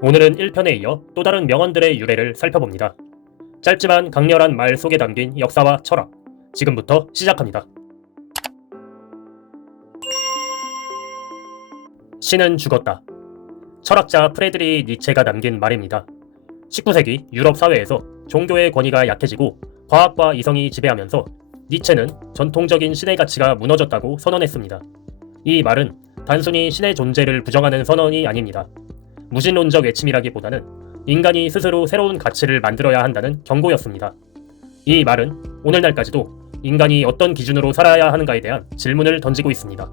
오늘은 1편에 이어 또 다른 명언들의 유래를 살펴봅니다. 짧지만 강렬한 말 속에 담긴 역사와 철학, 지금부터 시작합니다. 신은 죽었다. 철학자 프레드리 니체가 남긴 말입니다. 19세기 유럽 사회에서 종교의 권위가 약해지고 과학과 이성이 지배하면서 니체는 전통적인 신의 가치가 무너졌다고 선언했습니다. 이 말은 단순히 신의 존재를 부정하는 선언이 아닙니다. 무신론적 외침이라기보다는 인간이 스스로 새로운 가치를 만들어야 한다는 경고였습니다. 이 말은 오늘날까지도 인간이 어떤 기준으로 살아야 하는가에 대한 질문을 던지고 있습니다.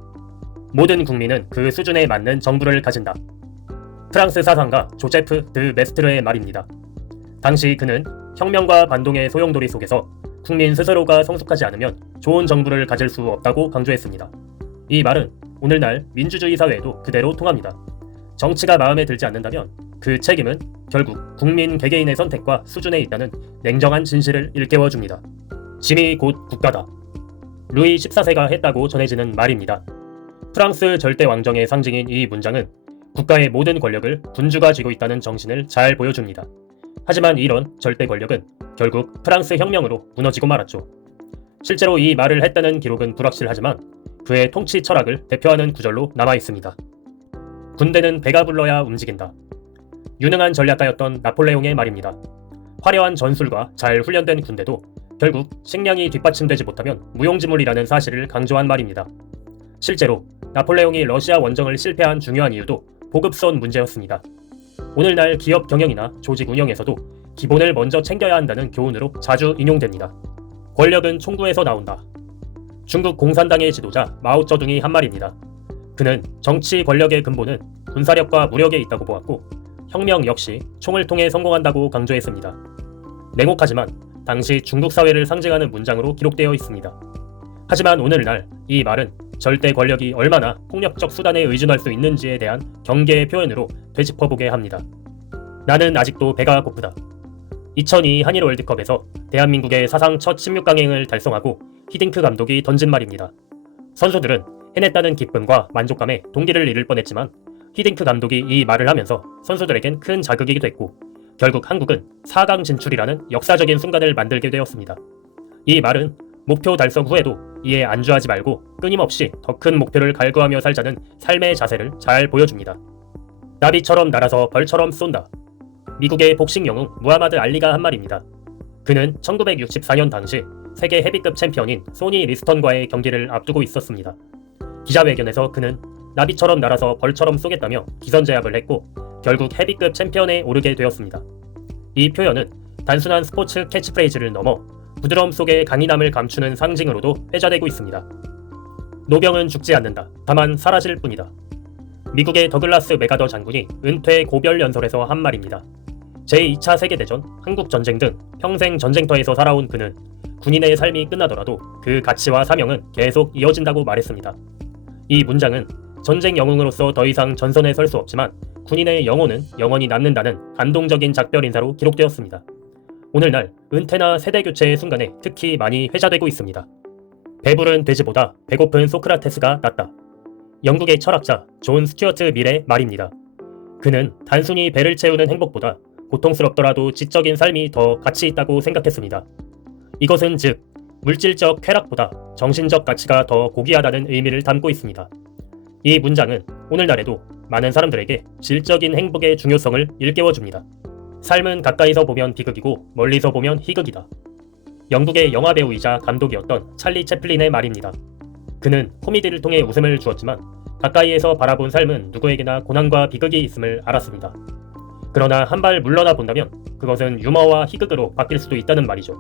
모든 국민은 그 수준에 맞는 정부를 가진다. 프랑스 사상가 조제프 드 메스트르의 말입니다. 당시 그는 혁명과 반동의 소용돌이 속에서 국민 스스로가 성숙하지 않으면 좋은 정부를 가질 수 없다고 강조했습니다. 이 말은 오늘날 민주주의 사회에도 그대로 통합니다. 정치가 마음에 들지 않는다면 그 책임은 결국 국민 개개인의 선택과 수준에 있다는 냉정한 진실을 일깨워줍니다. 짐이 곧 국가다. 루이 14세가 했다고 전해지는 말입니다. 프랑스 절대 왕정의 상징인 이 문장은 국가의 모든 권력을 군주가 쥐고 있다는 정신을 잘 보여줍니다. 하지만 이런 절대 권력은 결국 프랑스 혁명으로 무너지고 말았죠. 실제로 이 말을 했다는 기록은 불확실하지만 그의 통치 철학을 대표하는 구절로 남아있습니다. 군대는 배가 불러야 움직인다. 유능한 전략가였던 나폴레옹의 말입니다. 화려한 전술과 잘 훈련된 군대도 결국 식량이 뒷받침되지 못하면 무용지물이라는 사실을 강조한 말입니다. 실제로 나폴레옹이 러시아 원정을 실패한 중요한 이유도 보급선 문제였습니다. 오늘날 기업 경영이나 조직 운영에서도 기본을 먼저 챙겨야 한다는 교훈으로 자주 인용됩니다. 권력은 총구에서 나온다. 중국 공산당의 지도자 마오쩌둥이 한 말입니다. 그는 정치 권력의 근본은 군사력과 무력에 있다고 보았고 혁명 역시 총을 통해 성공한다고 강조했습니다. 냉혹하지만 당시 중국 사회를 상징하는 문장으로 기록되어 있습니다. 하지만 오늘날 이 말은 절대 권력이 얼마나 폭력적 수단에 의존할 수 있는지에 대한 경계의 표현으로 되짚어보게 합니다. 나는 아직도 배가 고프다. 2002 한일 월드컵에서 대한민국의 사상 첫 16강행을 달성하고 히딩크 감독이 던진 말입니다. 선수들은 해냈다는 기쁨과 만족감에 동기를 잃을 뻔했지만 히딩크 감독이 이 말을 하면서 선수들에겐 큰 자극이 됐고 결국 한국은 4강 진출이라는 역사적인 순간을 만들게 되었습니다. 이 말은 목표 달성 후에도 이에 안주하지 말고 끊임없이 더 큰 목표를 갈구하며 살자는 삶의 자세를 잘 보여줍니다. 나비처럼 날아서 벌처럼 쏜다. 미국의 복싱 영웅 무하마드 알리가 한 말입니다. 그는 1964년 당시 세계 헤비급 챔피언인 소니 리스턴과의 경기를 앞두고 있었습니다. 기자회견에서 그는 나비처럼 날아서 벌처럼 쏘겠다며 기선제압을 했고 결국 헤비급 챔피언에 오르게 되었습니다. 이 표현은 단순한 스포츠 캐치프레이즈를 넘어 부드러움 속에 강인함을 감추는 상징으로도 회자되고 있습니다. 노병은 죽지 않는다. 다만 사라질 뿐이다. 미국의 더글라스 메가더 장군이 은퇴 고별 연설에서 한 말입니다. 제2차 세계대전, 한국전쟁 등 평생 전쟁터에서 살아온 그는 군인의 삶이 끝나더라도 그 가치와 사명은 계속 이어진다고 말했습니다. 이 문장은 전쟁 영웅으로서 더 이상 전선에 설 수 없지만 군인의 영혼은 영원히 남는다는 감동적인 작별 인사로 기록되었습니다. 오늘날 은퇴나 세대교체의 순간에 특히 많이 회자되고 있습니다. 배부른 돼지보다 배고픈 소크라테스가 낫다. 영국의 철학자 존 스튜어트 밀의 말입니다. 그는 단순히 배를 채우는 행복보다 고통스럽더라도 지적인 삶이 더 가치 있다고 생각했습니다. 이것은 즉 물질적 쾌락보다 정신적 가치가 더 고귀하다는 의미를 담고 있습니다. 이 문장은 오늘날에도 많은 사람들에게 질적인 행복의 중요성을 일깨워줍니다. 삶은 가까이서 보면 비극이고 멀리서 보면 희극이다. 영국의 영화배우이자 감독이었던 찰리 채플린의 말입니다. 그는 코미디를 통해 웃음을 주었지만 가까이에서 바라본 삶은 누구에게나 고난과 비극이 있음을 알았습니다. 그러나 한 발 물러나 본다면 그것은 유머와 희극으로 바뀔 수도 있다는 말이죠.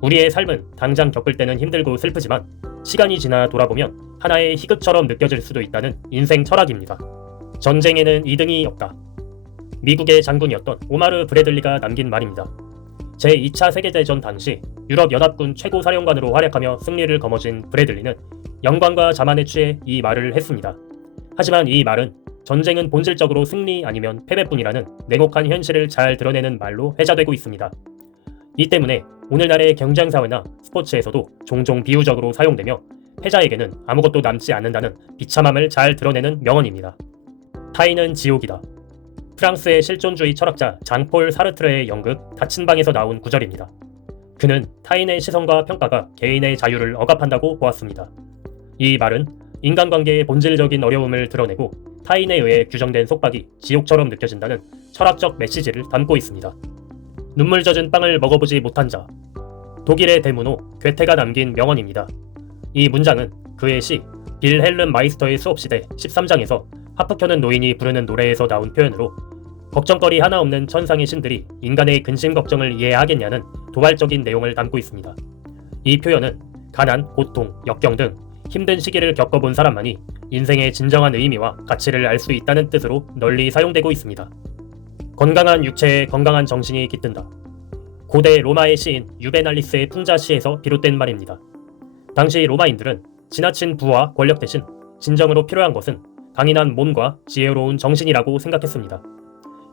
우리의 삶은 당장 겪을 때는 힘들고 슬프지만 시간이 지나 돌아보면 하나의 희극처럼 느껴질 수도 있다는 인생 철학입니다. 전쟁에는 2등이 없다. 미국의 장군이었던 오마르 브래들리가 남긴 말입니다. 제2차 세계대전 당시 유럽연합군 최고사령관으로 활약하며 승리를 거머쥔 브래들리는 영광과 자만에 취해 이 말을 했습니다. 하지만 이 말은 전쟁은 본질적으로 승리 아니면 패배뿐이라는 냉혹한 현실을 잘 드러내는 말로 회자되고 있습니다. 이 때문에 오늘날의 경쟁사회나 스포츠에서도 종종 비유적으로 사용되며 패자에게는 아무것도 남지 않는다는 비참함을 잘 드러내는 명언입니다. 타인은 지옥이다. 프랑스의 실존주의 철학자 장폴 사르트르의 연극 닫힌 방에서 나온 구절입니다. 그는 타인의 시선과 평가가 개인의 자유를 억압한다고 보았습니다. 이 말은 인간관계의 본질적인 어려움을 드러내고 타인에 의해 규정된 속박이 지옥처럼 느껴진다는 철학적 메시지를 담고 있습니다. 눈물 젖은 빵을 먹어보지 못한 자. 독일의 대문호 괴테가 남긴 명언입니다. 이 문장은 그의 시 빌헬름 마이스터의 수업시대 13장에서 하프 켜는 노인이 부르는 노래에서 나온 표현으로 걱정거리 하나 없는 천상의 신들이 인간의 근심 걱정을 이해하겠냐는 도발적인 내용을 담고 있습니다. 이 표현은 가난, 고통, 역경 등 힘든 시기를 겪어본 사람만이 인생의 진정한 의미와 가치를 알 수 있다는 뜻으로 널리 사용되고 있습니다. 건강한 육체에 건강한 정신이 깃든다. 고대 로마의 시인 유베날리스의 풍자시에서 비롯된 말입니다. 당시 로마인들은 지나친 부와 권력 대신 진정으로 필요한 것은 강인한 몸과 지혜로운 정신이라고 생각했습니다.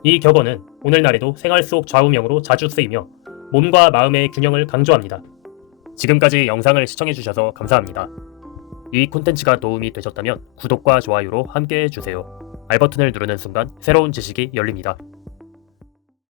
이 격언은 오늘날에도 생활 속 좌우명으로 자주 쓰이며 몸과 마음의 균형을 강조합니다. 지금까지 영상을 시청해주셔서 감사합니다. 이 콘텐츠가 도움이 되셨다면 구독과 좋아요로 함께해 주세요. 알버튼을 누르는 순간 새로운 지식이 열립니다.